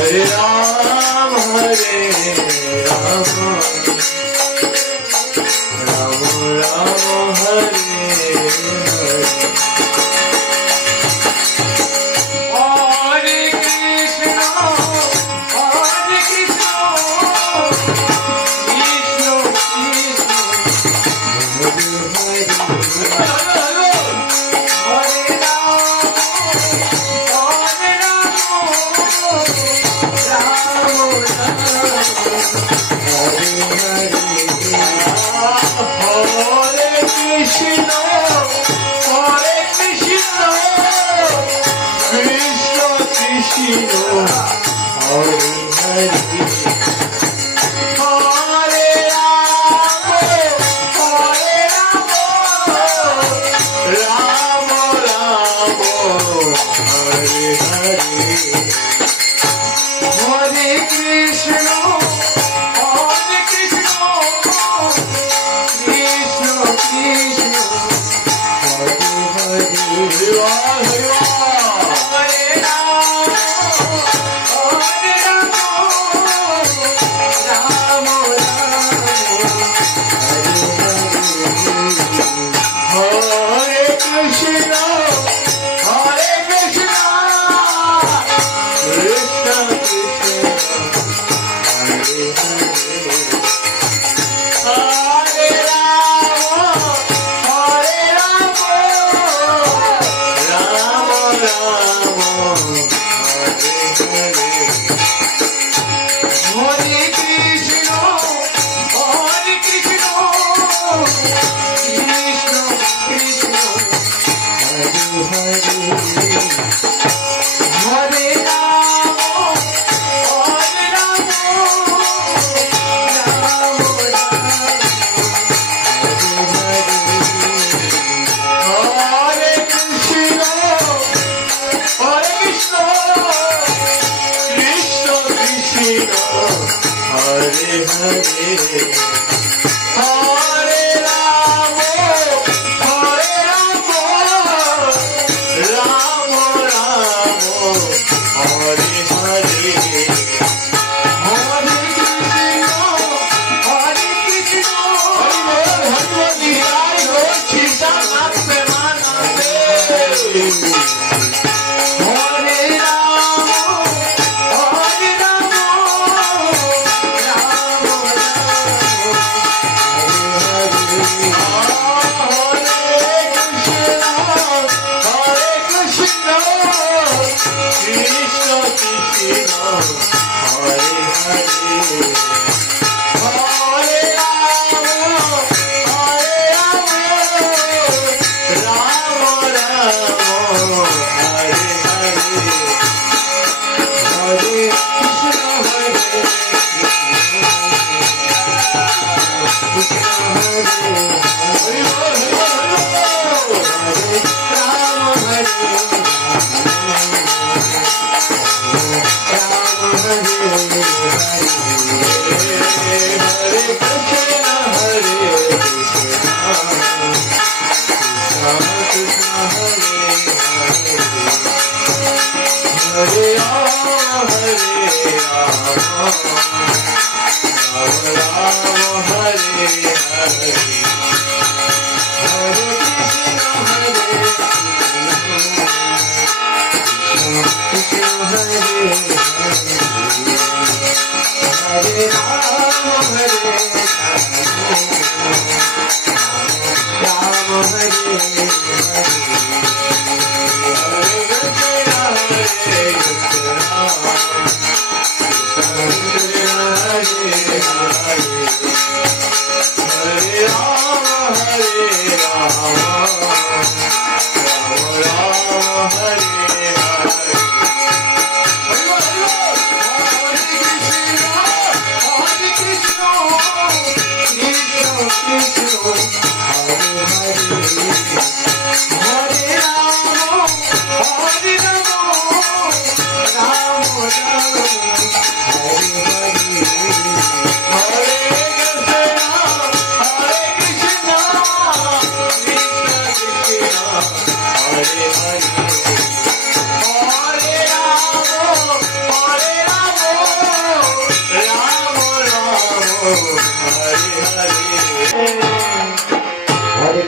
Hare Ram, Ram Ram, Hare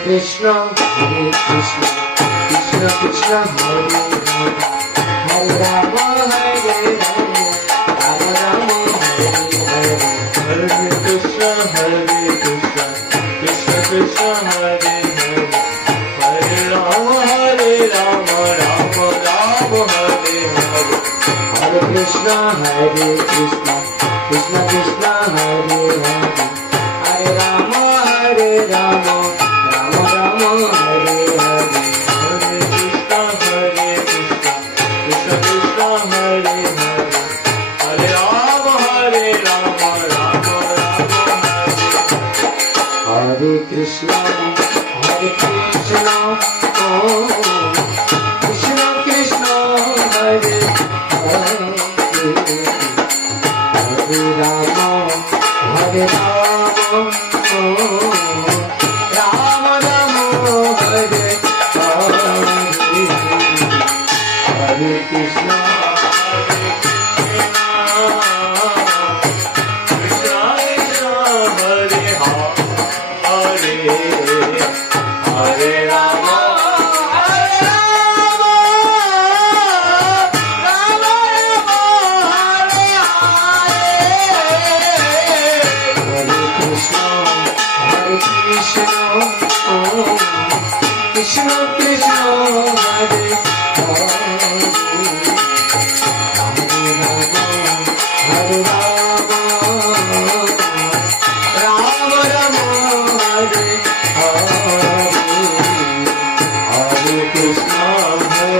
Krishna, Hare Krishna, Krishna Krishna, Hare Hare, Hare Rama, Hare Rama, Rama Rama, Hare Hare, Hare Krishna, Krishna Krishna, Hare Hare, Hare Rama, Rama Rama, Hare Hare. Hare Krishna, Krishna Krishna, Hare Hare, Hare Rama, Rama Rama, Hare Hare. Hare Krishna, Krishna Krishna, Hare Hare, Hare Rama, Rama Rama, Hare Krishna, Om Krishna Krishna, Hare Hare, Hare Rama, Rama Rama, Hare Hare. Hare Krishna, Krishna Krishna, Hare Hare, Hare Rama, Rama Rama, Hare Hare. Hare Krishna, Krishna Krishna, Hare Hare, Hare Rama, Rama Rama, Hare Hare. Hare Krishna, Krishna Krishna, Hare Hare, Hare Rama, Rama Rama, Hare Hare. Hare Krishna,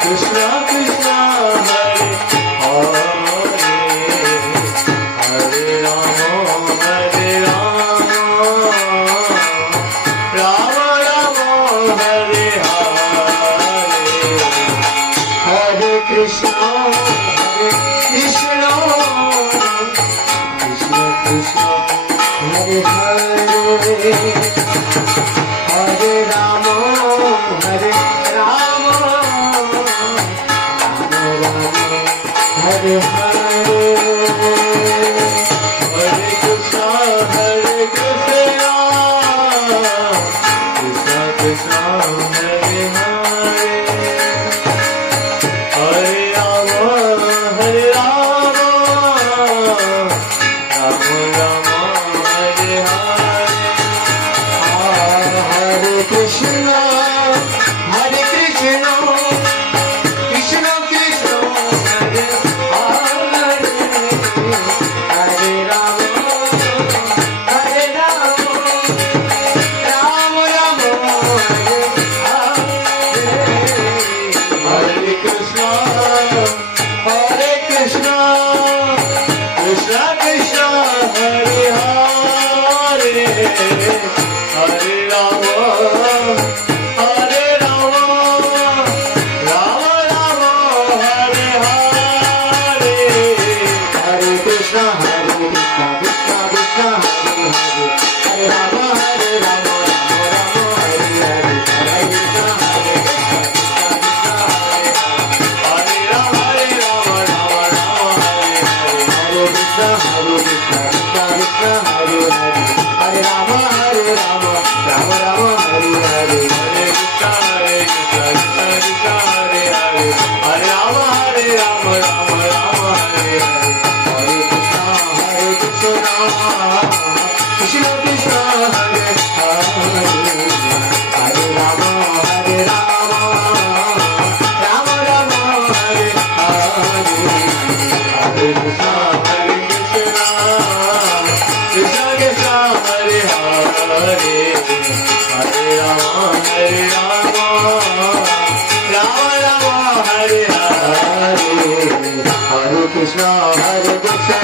Krishna Krishna, Hare Hare, Hare Rama, Rama Rama, Hare Hare. Hare Krishna, Krishna Krishna, Hare Hare, Hare Rama, Rama Rama, Hare Hare. Hare Krishna, Krishna Krishna, Hare Hare, Hare Rama, Rama Rama, Hare Hare. Hare Krishna, Krishna Krishna, Hare Hare, Hare Rama, Rama Rama, Hare Hare. Hare Krishna, Krishna Krishna, Hare Hare, Hare Rama, Hare Krishna, Krishna Krishna, Hare Hare. Hare Rama, Rama Rama, Hare Hare. Hare Krishna, Krishna Krishna, Hare Hare, Hare Rama, Rama Rama, Hare Hare. Hare Krishna, Krishna Krishna, Hare Hare. Hare Rama, Rama Rama, Hare Hare. Hare Krishna, Krishna Krishna, Hare Hare, Hare Rama, Rama Rama, Hare Hare. Hare Krishna, Krishna